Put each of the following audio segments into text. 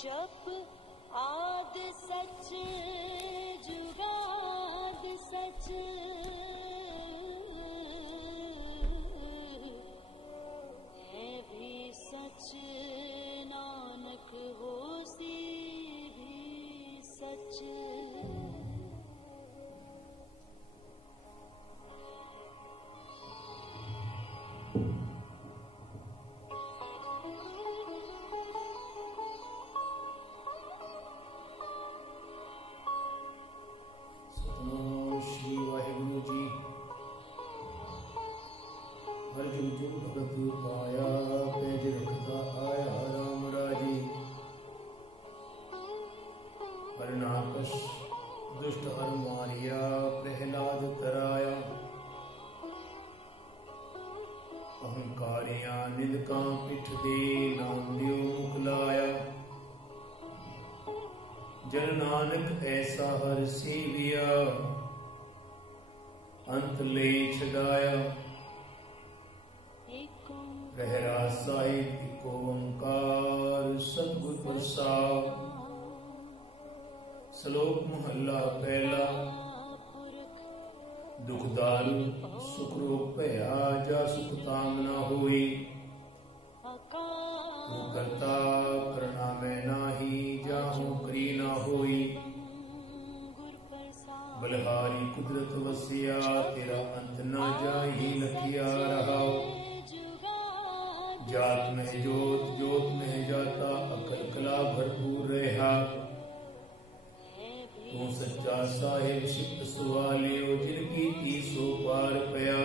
जप आद सच जुगाद सच है भी सच नानक होसी भी सच। दुष्ट हर मारिया प्रहलाद तराया, अहंकारिया निंदका पिठ दे नाम दियो मुकलाया। जन नानक ऐसा हर सेविया, अंत ले छदाया। गहरा साहिब को ओंकार सतगुर प्रसाद। श्लोक महला पहला। दुख दारू सुख रोग भया, जा सुख कामना होई। वो करता करना मैं नाही, जाहू करी ना होई। बलहारी कुदरत वसिया, तेरा अंत न जाही लखिया रहा। जात में जोत जोत में जाता, अकल कला भरपूर रहा। तू सच्चा साहिब सिद्ध सुवालियो, जिनकी की सो पार पया।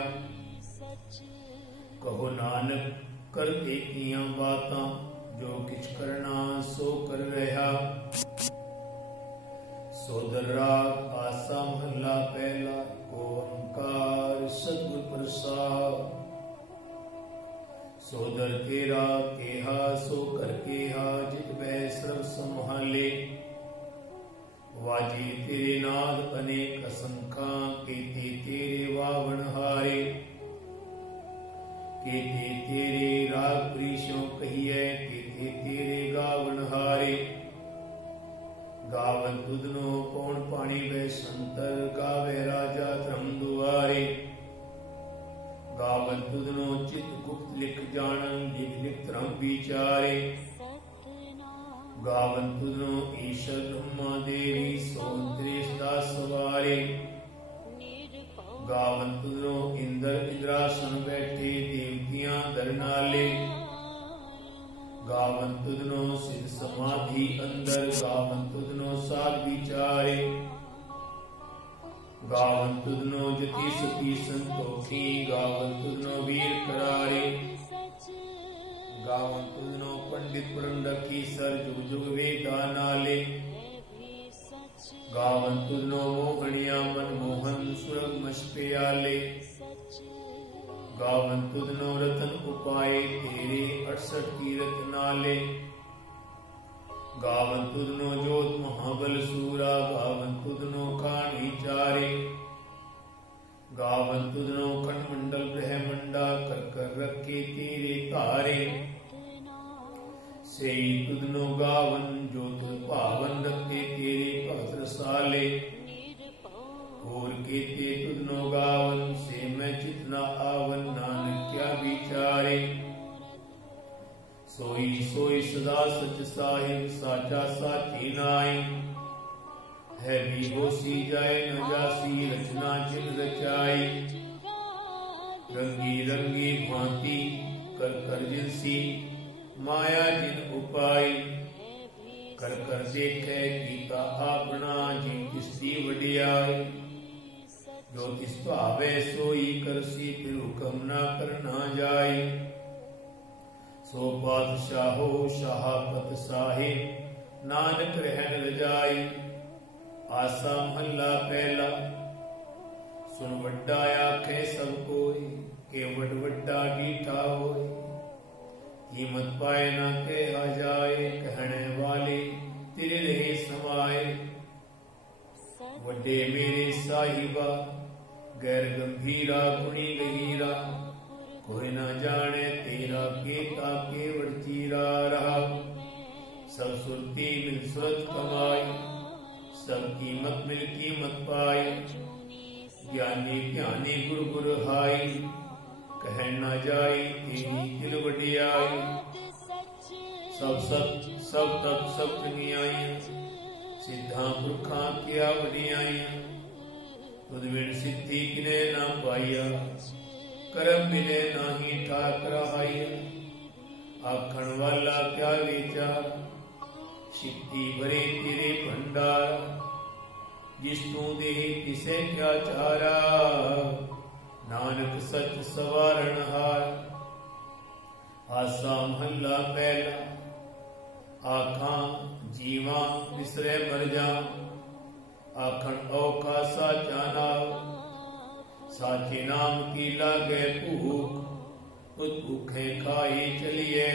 कहो नानक करते किया बातां, जो किछ करना सो कर रहा। सोदर राग आसा महला पहला। ओंकार सतगुर प्रसाद। सोदर तेरा केहा सो कर केहा, जित वह सर्व संभाले। वाजे तेरे नाद अनेक असंखा, केते तेरे वावन हारे। केते तेरे राग प्रीशों कहिए, केते तेरे गावन हारे। गावन दुदनो पौन पानी वे संतर, गावे राजा धर्म दुआरे। गावन तुदनो चित गुप्त लिख जानन, लिख लिख धर्म विचारे। गावन तुदनो ईश्वर ब्रह्मा देवी, सौंद्रेश दास सवारे। गावन तुदनो इंद्र इंद्रासन बैठे, देवतियां दरनाले। गावन तुदनो सिद्ध समाधि अंदर, गावन तुदनो साध विचारे। गावन तुदनो जति सती संतोखी, गावन तुदनो वीर करारे। गावन तुदनो पंडित पुरंदकी सर, जुग जुग वेदा नाले। गावन तुदनो मोहनिया मनमोहन, सुरग मश प्याले। गावन तुदनो रतन उपाय, तेरे 68 कीरत नाले। गावन तुदनो जोत महाबल सूरा, गावन तुदनो खान विचारे। गावन तुदनो खंडमंडल ब्रह्मंडा, कर कर रखे तेरे तारे। सेई तुदनो गावन, जो तुद पावन रखे तेरे भक्त रसाले। और केते तुदनो गावन, से मैं चितना आवन, नानक क्या विचारे। सोई सोई सदा सच साहिब, साचा साची नाई। है भी होसी जाए न जासी, रचना जिन रचाई। रंगी रंगी भांति कर कर जिनसी, माया जिन उपाई। कर कर देखे गीता आपना, जिन किसकी वडियाई। जो तिस भावे सोई करसी, फिर हुक्म न करना जाई। सो पातशाहो शाहपत साहिब, नानक रहन रजाई। आसा महला पहला। सुन वड्डा आखे सब कोई, के वड वड्डा डीठा होय। कीमत पाए न कहा जाए, कहने वाले तेरे रहे समाए। वड्डे मेरे साहिबा, गैर गंभीरा गुणी गहीरा। कोई न जाने तेरा केता केवड़ चीरा रहा। सब सुरती मिल सुरत कमाई, सब कीमत मिल कीमत पाई। ज्ञानी ज्ञानी गुरु गुरु हाई, कह न जाई तेरी दिल वडियाई। सब सत सब तप सब चंगियाई, सिद्धा पुरखा क्या वडियाई। तुद बिन सिद्धि किने ना पाइया, करम मिले नाही ठाक रहाइया। आखण वाला क्या विचार, सिद्धि भरे तेरे भंडार। जिस तू दे तिसे क्या चारा, नानक सच सवारण हार। आसा महला पहला, आखा जीवा विसरे मर जा। आखण औखा साचा नाम, साचे नाम की लागे भूख। उस भूखे खाई चलिए,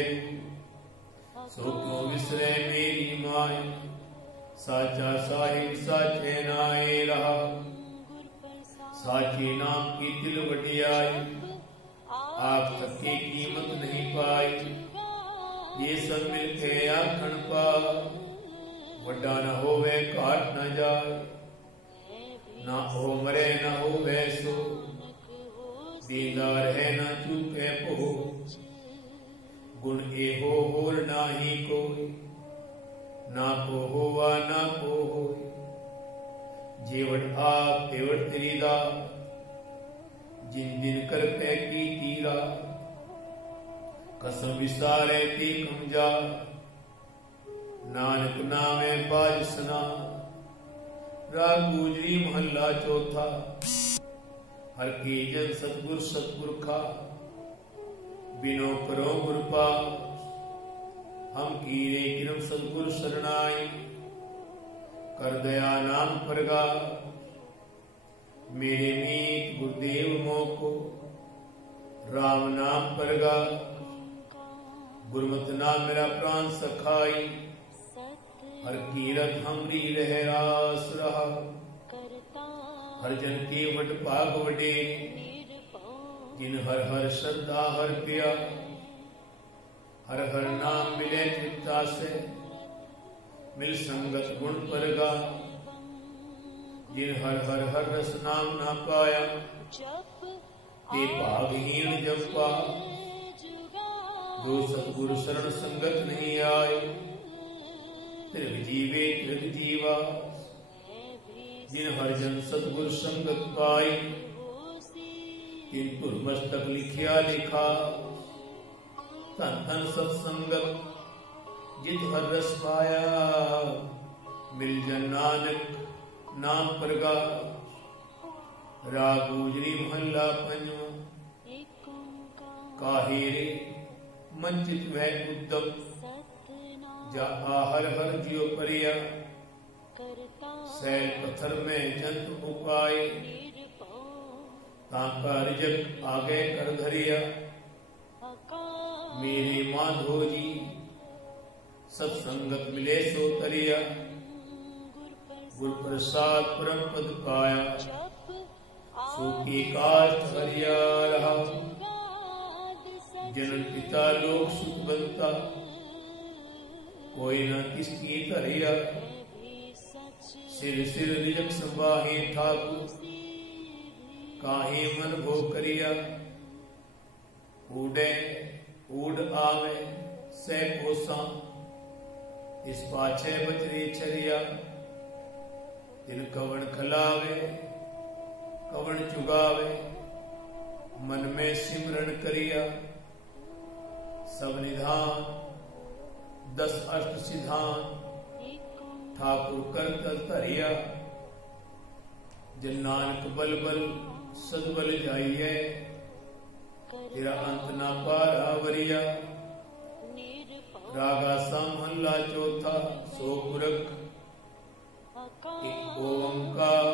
सो क्यों विसरे मेरी माय। साचा साहिब साचे नाए रहा, साचे नाम की दिल वडियाई। आप तक की कीमत नहीं पाई, ये सब मिलके आखण पा। वड्डा न होवे काट न जाए, ना हो मरे न होवे सो। दीदार है न चूके पो, गुण एहो होर नाही कोई। ना को होवा ना को होई, जेवट आप तेवट तेरी दा। जिन दिन कर पे की तीरा, कसम विसारे ती कमजा। नानक नामे बाज सना, राग गुजरी महला चौथा। हर की जन सतगुर सतगुर खा, बिनो करो गुर पास। हम कीरे किरम सतगुर शरणाई, कर दया नाम परगा। मेरे मीत गुरुदेव मोको, राम नाम परगा। गुरमत नाम मेरा प्राण सखाई, हर कीरत हमरी रह रास रहा। हर जन के वड भाग वडे, जिन हर हर श्रद्धा हर पिया। हर हर नाम मिले चित्ता से, मिल संगत गुण परगा। जिन हर हर हर रस नाम ना पाया, ते भागहीन जपा। जो सतगुरु शरण संगत नहीं आए, त्रिग जीवे त्रिग जीवा। जिन हर जन सतगुर संगत पाई, तिन मस्तक लिखिया लिखा। तन तन सत्संगत जित हर रस पाया, मिल जन नानक नाम परगा। राग गुजरी महला पंजवा, काहे रे मंचित वह उद्दम। जा हर हर जियो परिया, सैल पत्थर में जंत उपाय। ताका रिजक आगे कर धरिया, मेरे माधो जी सत्संगत मिले सो तरिया। गुर प्रसाद परम पद पाया, सो की काष्ठ हरिया रहा। जनन पिता लोक सुख बनता, कोई न किसकी धरिया। सिर सिर रिजक संभाहे ठाकुर, काहे मन भो करिया। उड़े उड़ आवे सै कोसा, इस पाछे बचरी चरिया। दिन कवण खलावे कवण चुगावे, मन में सिमरन करिया। सब निधान 10 अष्ट सिधान, ठाकुर कर तल धरिया। जन नानक बल बल सदबल जाइए, तेरा अंत ना पारा वरिया। रागा सा महला चौथा, सो पुरख एक ओंकार।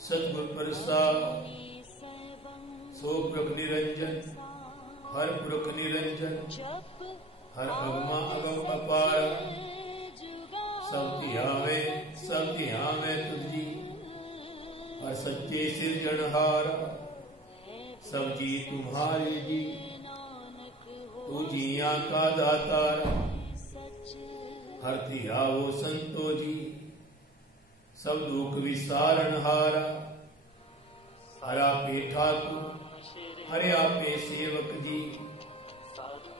सतगुर प्रसाद सो पुरख निरंजन, हर पुरख निरंजन। हर अगमा अगम अपार, सब ध्यावे तुझी। हर सच्चे सिरजनहारा, सब जी तुम्हारे जी। तू जिया का दातारा, हरति आवो संतो जी, सब दुख विसारण हारा। हरा पे ठाकुर हरे आपे सेवक जी,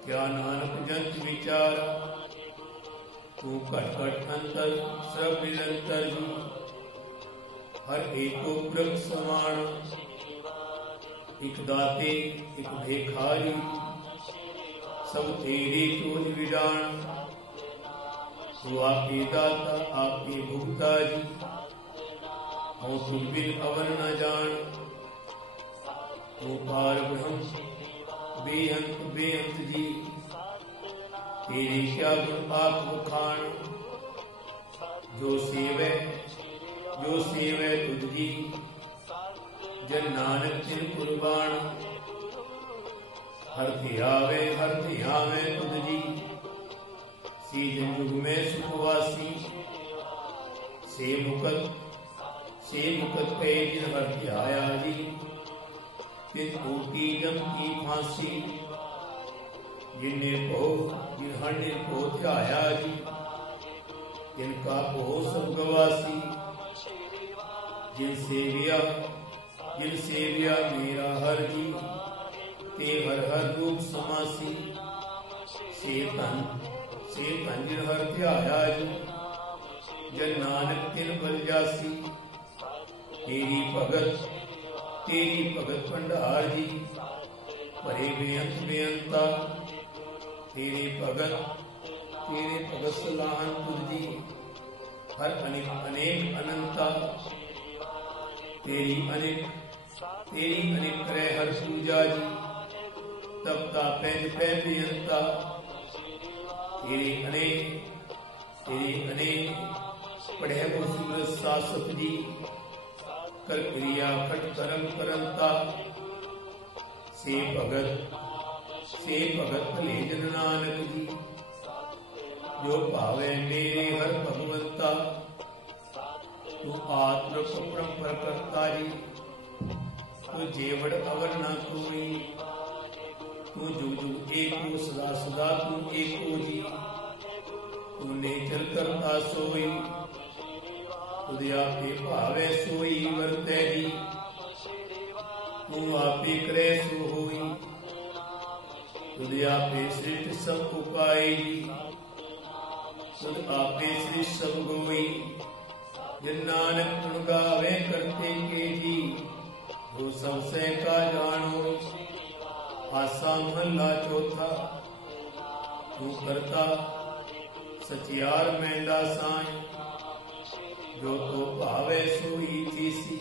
क्या नानक जंत विचारा। तू कट कट अंतर सब निरंतर जी, हर एको प्रभ समान। एक दाते एक भेखारी, सब तेरे चोज विडान। तू आपे दाता आपे भुगता जी, हो तुम बिन अवर न जान। तू पार ब्रह्म बेअंत बेअंत जी, तेरे क्या गुण आप बखान। जो सेवे तुझ जी, जन नानक तिन कुर्बान। हरति आवे तुझ जी, सीजन युग में सुखवासी। से मुकत पे जिन हरति आया जी, तिन कोटि जम की फांसी। जिन को ध्याया जी, जिनका को सब गवासी। जिन सेविया मेरा हर जी, ते हर हर रूप समासी। से तन जिन हर ध्याया जी, जन नानक तिन बल जासी। तेरी भगत भंडार जी, परे बेअंत बेअंता। तेरे भगत सलाहन तुझ जी, हर अनेक अनंता। तेरी अनेक करे हर पूजा जी, तपता पैद बेअंता। तेरे अनेक पढ़े वो शासक जी, कर क्रिया खट करम करंता। से भगत ले जन नानक जी, जो भावे मेरे हर भगवंता। तू आत्म परम्पर करता जी, तू जेवड़ अवर न कोई। तू जुग एको सदा सदा तू एको जी, तू नेचर करता सोई। तुझ आपे भावे सोई वर्ते जी, तू आपे करे सो होई। तुझ आपे सृष्टि सब उपाय जी, तुझ आपे सृष्टि सब गोई। जिन नानक गुण गावे करते के जी, वो सबसे का जानो। आसा महला चौथा, तू करता सचियार मैंदा साई। जो तो भावे सोई थीसी,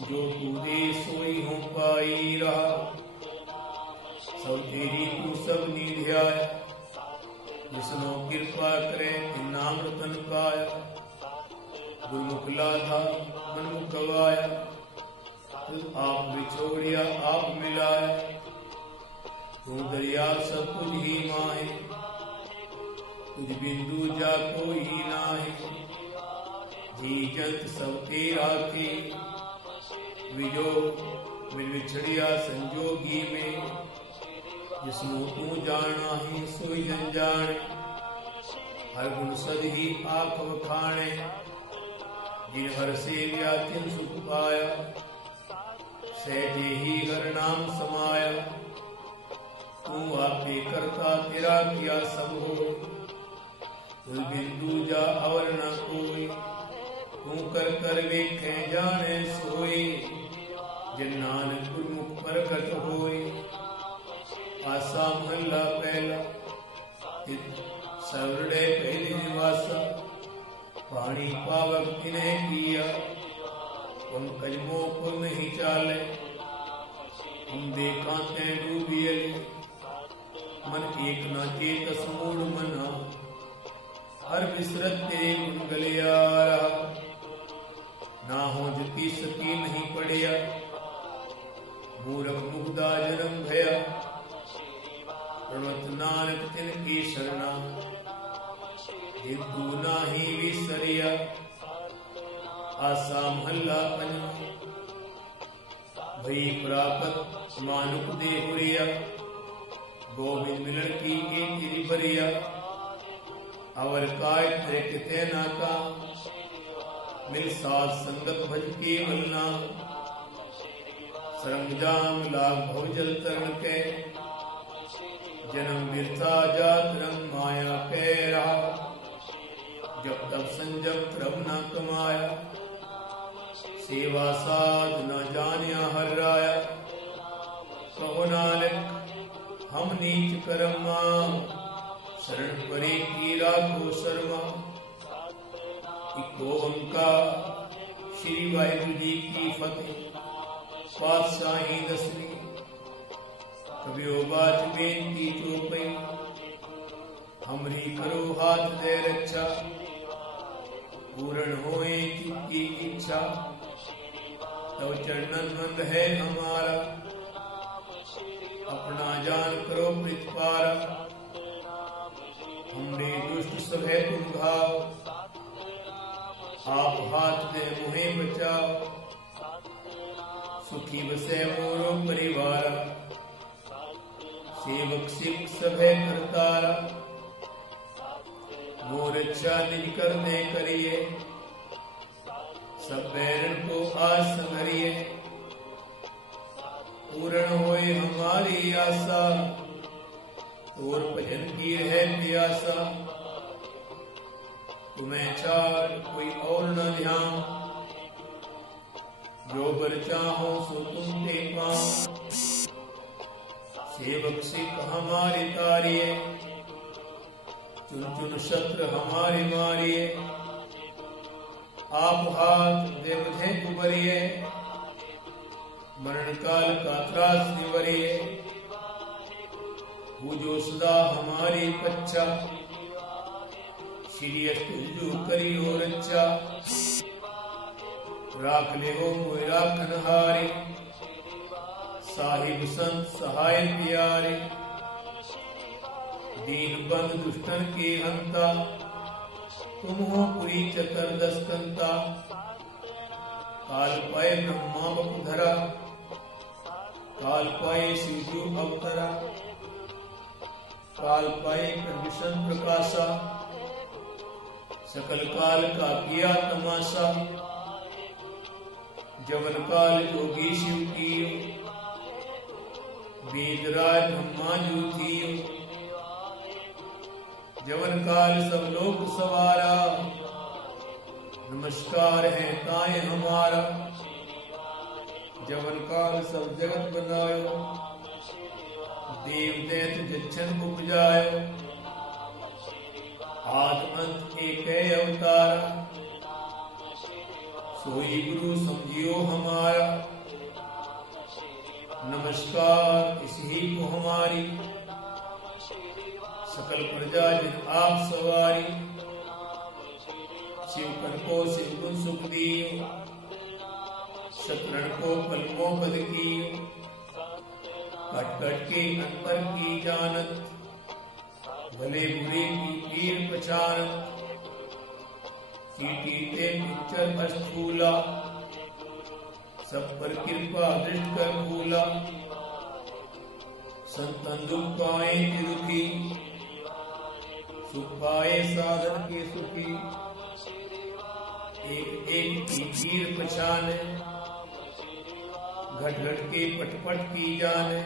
जो तू दे सोई हो पाई रहा। सब तेरी तू सब निध्याय, जिसनो कृपा करे नाम रतन पाया। गुरमुख लाधा मनमुख गवाया, तुझ आप बिछोड़िया आप मिलाया। तू दरिया सब कुछ ही माहे, तुझ बिंदु जा कोई नाहे। जी जंत सब तेरा के, विजो मिल विछड़िया संजोगी में। जिसनु तू जाना ही सोई जन जाने, हर गुण सद ही आप वखाणे। जिन हर सेव्या तिन सुख पाया, सहजे ही हर नाम समाया। तू आपे करता तेरा किया सब होय, तुझ बिंदु जा अवर न कोई। तू कर वेखे जाने सोई, जिन नानक गुरमुख प्रकट होय। आसा महला पहला, सरड़े पहले निवासा। पानी पावक तिन्हें किया, पंकज मोह नहीं चाले। हम देखा ते डूबियले, मन एक न चेतस मूढ़ मना। हर विसरत तेरे गुण गलियारा, ना हो जती सती नहीं पड़िया। मूरख मुग्धा जन्म भया, प्रणत नानक तिनकी शरणा। जितू नाही विसरिया, आसा महला पंच। भई प्रापत मानुक देहुरिया, गोविंद मिलन की कीर्ति बरिया। अवर काय त्रिकते ना का मिल साथ संगत भज के वलना सरंजाम लाभ भवजल तरण के जन्म मिलता जात रंग माया के रहा जब तक संजम प्रभ न कमाया सेवा साध न जानिया हर राया कहो नानक हम नीच कर्मा शरण परे की राखो शर्मा। इको ओंकार श्री वाहिगुरु जी की फतेह। पातशाही दसवीं कबियो बात बेनती चौपई हमरी करो हाथ दे रक्षा पूर्ण होए चुकी इच्छा तव चरणन मन है हमारा अपना जान करो प्रतिपारा हमरे दुष्ट सभे तुम घाव आप हाथ दे मुहे बचाओ सुखी बसे मोरो परिवार सेवक सिख सभे करतारा मोर इच्छा निज करने करिए सब बैरन को आज संहरिए पूर्ण होए हमारी आशा और भजन की है प्यासा तुम्हें चार कोई और न ध्यान जो बर चाहो सो तुम ते पाओ सेवक सिख हमारे तारिये चुन चुन शस्त्र हमारे मारिये आप हाथ दे मुझे उबरिये मरण काल का त्रास निवरिये पूजो सदा हमारी पच्चा श्री तुझो करियो रक्षा राख ले हो मोय राखन हारे साहिब संत सहाय प्यारे दीन बंद दुष्टन के हंता तुम हो पुरी चतुर्दश कंता काल पाए ब्रह्मा बपुधरा काल पाए शिवजू अवतरा काल पाए प्रविशन प्रकाशा सकल काल का किया तमाशा जवन काल जोगी शिव कियो वेदराज ब्रह्मा जू थियो जवन काल सब लोक सवारा नमस्कार है ताए हमारा जवन काल सब जगत बनायो देव दैत जच्छन उपजायो आद अंत एक अवतारा सोई गुरु समझियो हमारा नमस्कार इसी को हमारी सकल प्रजा जिन आप सवारी शिवकन को शिव गुण सुख दियो शत्रुन को पलकों पद कियो कट कट के अंतर की जानत भले बुरे की पीर पहचानत चीटी ते पिक्चर अस्थूला सब पर कृपा दृष्ट कर भूला संतन दुख पाए दुखी सुख पाए साधन के सुखी एक एक की तीर पहचाने घट घट के पटपट की जाने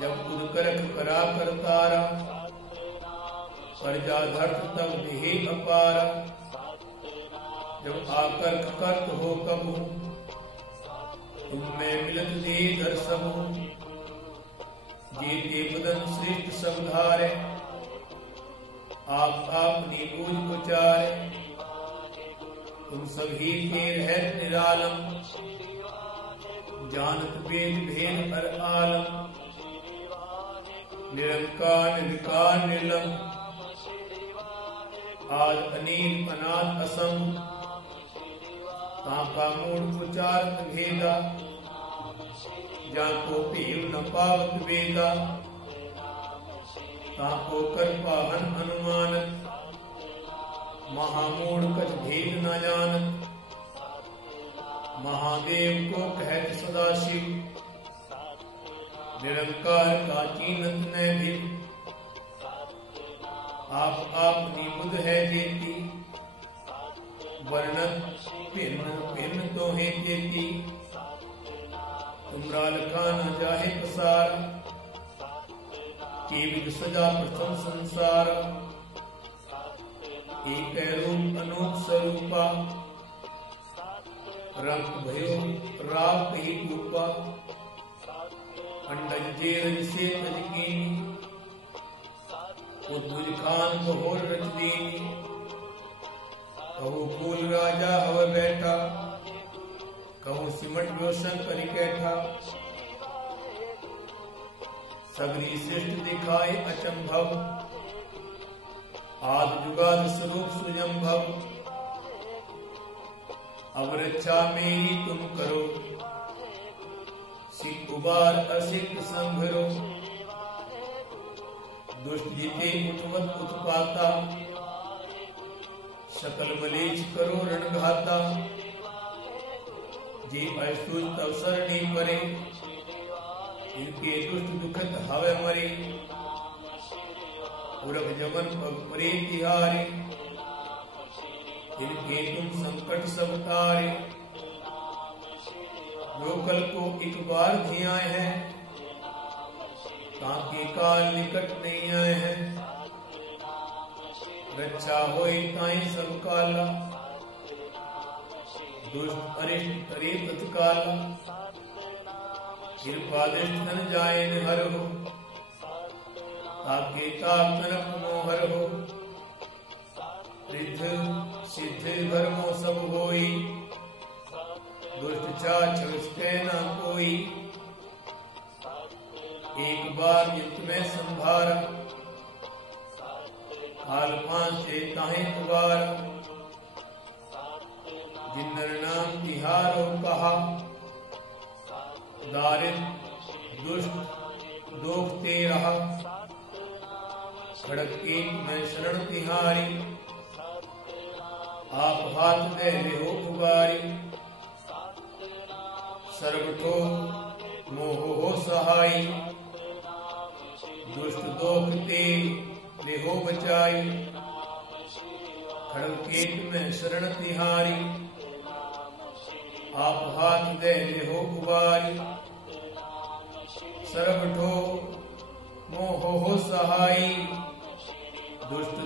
जब खुद करक करा कर तारा प्रजा धर्त तब देहे अपारा जब आकर कर्त हो कबू तुम में मिलत दे दर्शबू जेते बदन श्रेष्ठ सब धारे आप अपनी पूज उचारे तुम सभी के रहत निरालम जानत वेद भेद हर आलम निरंकार निर्विकार निर्लम आज अनील अनाथ असम ताका मूढ़ उचारत भेदा जाको पीव न पावत वेदा ताको कर पाहन अनुमानत महामूढ़ कछ भेद न जानत महादेव को कहत सदाशिव निरंकार का चीनत न भी आप आपनी बुध है जेती, वर्णत भिन्न भिन्न तो है जेती, तुमरा लखा न जाहे पसार, के विद सजा प्रथम संसार, एक रूप अनूप स्वरूपा, रंग भयो राग ही रूपा, अंडजे रज से तजकीनी, उद्भुज खान बहोर रच दीनी, कहू फूल राजा हव बैठा, कहू सिमट रोशन करी कैठा, सगरी सृष्टि दिखाए अचंभव, आदि जुगाद स्वरूप सुजंभव, अब रक्षा मेरी तुम करो, सिख उबार असिख संभरो, दुष्ट जीते उठवत उत्पाता, सकल मलेच्छ करो रणघाता, जे अस्तुज तव सरणी परे, इनके दुष्ट दुखत हवे मरे, उरग जमन पग परे तिहारे, इनके तुम संकट सब तारे, लोकल को एक बार धियाए हैं, ताकि काल निकट नहीं आए हैं, रक्षा होई ताई सब काला, दुष्ट अरिष्ट करे तत्काला, कृपा दृष्टन जाए न हर हो, ताकि ताप तनक मोहर हो, रिद्ध सिद्ध धर्मो सब होई, दुष्ट छुड़के न कोई, एक बार युक्त में संभारा, काल पांचे ताहे पुबारा, जिन्नर नाम तिहारो कहा, दारिद्र दुष्ट दोखते रहा, खड़क एक में शरण तिहारी, आप हाथ दे हो उगारी, सर्वठो मोह हो सहाई, दुष्ट दोखते देहो बचाई, खड़केट में शरण तिहारी, आप हाथ दे हो उबारी, सर्वठो मोह हो सहाई, दुष्ट